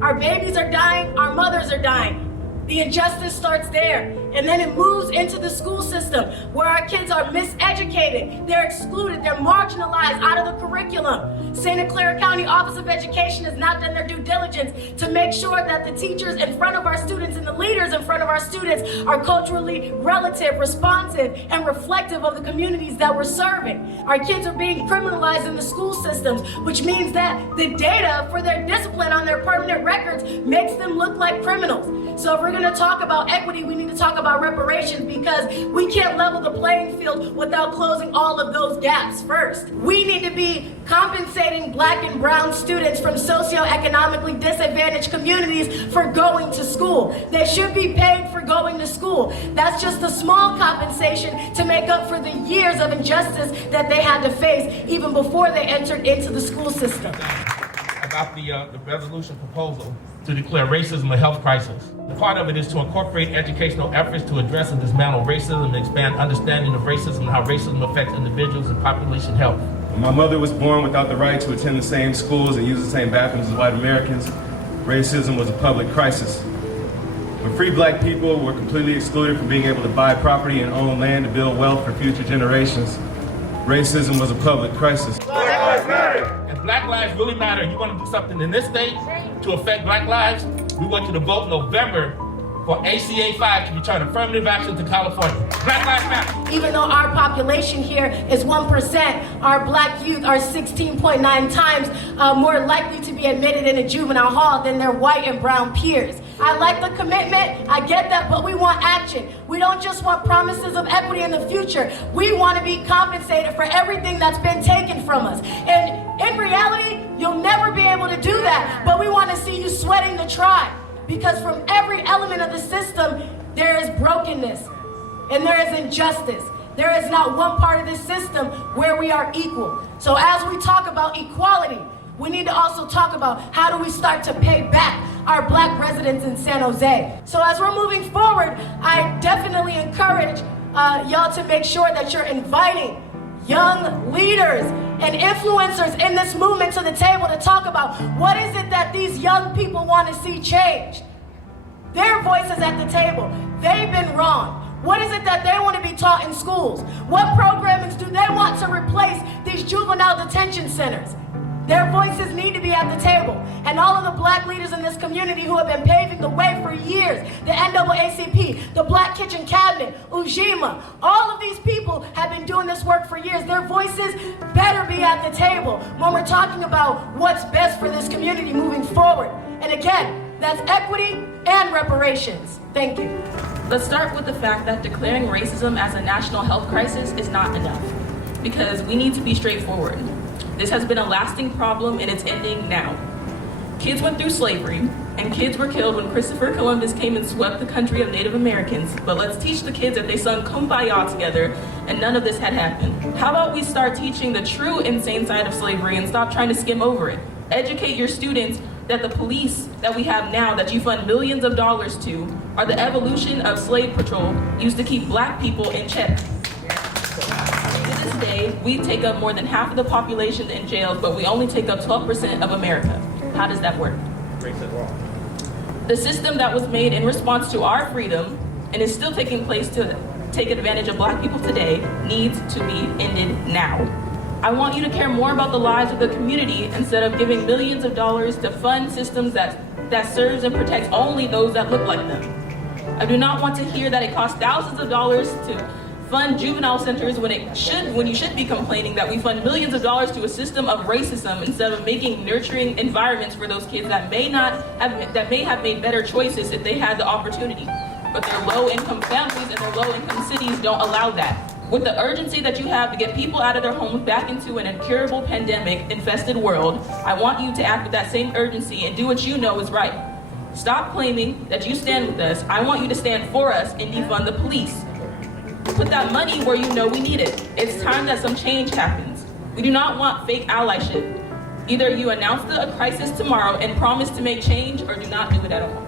Our babies are dying, our mothers are dying. The injustice starts there, and then it moves into the school system where our kids are miseducated, they're excluded, they're marginalized out of the curriculum. Santa Clara County Office of Education has not done their due diligence to make sure that the teachers in front of our students and the leaders in front of our students are culturally relative, responsive, and reflective of the communities that we're serving. Our kids are being criminalized in the school systems, which means that the data for their discipline on their permanent records makes them look like criminals. So if we're going to talk about equity, we need to talk about reparations, because we can't level the playing field without closing all of those gaps first. We need to be compensating Black and brown students from socioeconomically disadvantaged communities for going to school. They should be paid for going to school. That's just a small compensation to make up for the years of injustice that they had to face even before they entered into the school system. About the resolution proposal to declare racism a health crisis. Part of it is to incorporate educational efforts to address and dismantle racism and expand understanding of racism and how racism affects individuals and population health. When my mother was born without the right to attend the same schools and use the same bathrooms as white Americans, racism was a public crisis. When free Black people were completely excluded from being able to buy property and own land to build wealth for future generations, racism was a public crisis. Black Lives Matter! And Black lives really matter. You want to do something in this state to affect Black lives? We want you to vote November for ACA 5 to return affirmative action to California. Black Lives Matter. Even though our population here is 1%, our Black youth are 16.9 times more likely to be admitted in a juvenile hall than their white and brown peers. I like the commitment, I get that, but we want action. We don't just want promises of equity in the future. We want to be compensated for everything that's been taken from us. And in reality, you'll never be able to do that, but we want to see you sweating the tribe. Because from every element of the system, there is brokenness and there is injustice. There is not one part of the system where we are equal. So as we talk about equality, we need to also talk about how do we start to pay back our Black residents in San Jose. So as we're moving forward, I definitely encourage y'all to make sure that you're inviting young leaders and influencers in this movement to the table to talk about what is it that these young people want to see change. Their voices at the table. They've been wrong. What is it that they want to be taught in schools? What programmings do they want to replace these juvenile detention centers? Their voices need to be at the table. And all of the Black leaders in this community who have been paving the way for years, the NAACP, the Black Kitchen Cabinet, Ujima, all of these people have been doing this work for years. Their voices better be at the table when we're talking about what's best for this community moving forward. And again, that's equity and reparations. Thank you. Let's start with the fact that declaring racism as a national health crisis is not enough, because we need to be straightforward. This has been a lasting problem and it's ending now. Kids went through slavery and kids were killed when Christopher Columbus came and swept the country of Native Americans, but let's teach the kids that they sung Kumbaya together and none of this had happened. How about we start teaching the true insane side of slavery and stop trying to skim over it? Educate your students that the police that we have now, that you fund millions of dollars to, are the evolution of slave patrol used to keep Black people in check. To this day, we take up more than half of the population in jails, but we only take up 12% of America. How does that work? The system that was made in response to our freedom and is still taking place to take advantage of Black people today needs to be ended now. I want you to care more about the lives of the community instead of giving millions of dollars to fund systems that serves and protects only those that look like them. I do not want to hear that it costs thousands of dollars to fund juvenile centers when you should be complaining that we fund millions of dollars to a system of racism instead of making nurturing environments for those kids that may have made better choices if they had the opportunity. But their low-income families and their low-income cities don't allow that. With the urgency that you have to get people out of their homes back into an incurable pandemic-infested world, I want you to act with that same urgency and do what you know is right. Stop claiming that you stand with us. I want you to stand for us and defund the police. Put that money where you know we need it. It's time that some change happens. We do not want fake allyship. Either you announce a crisis tomorrow and promise to make change, or do not do it at all.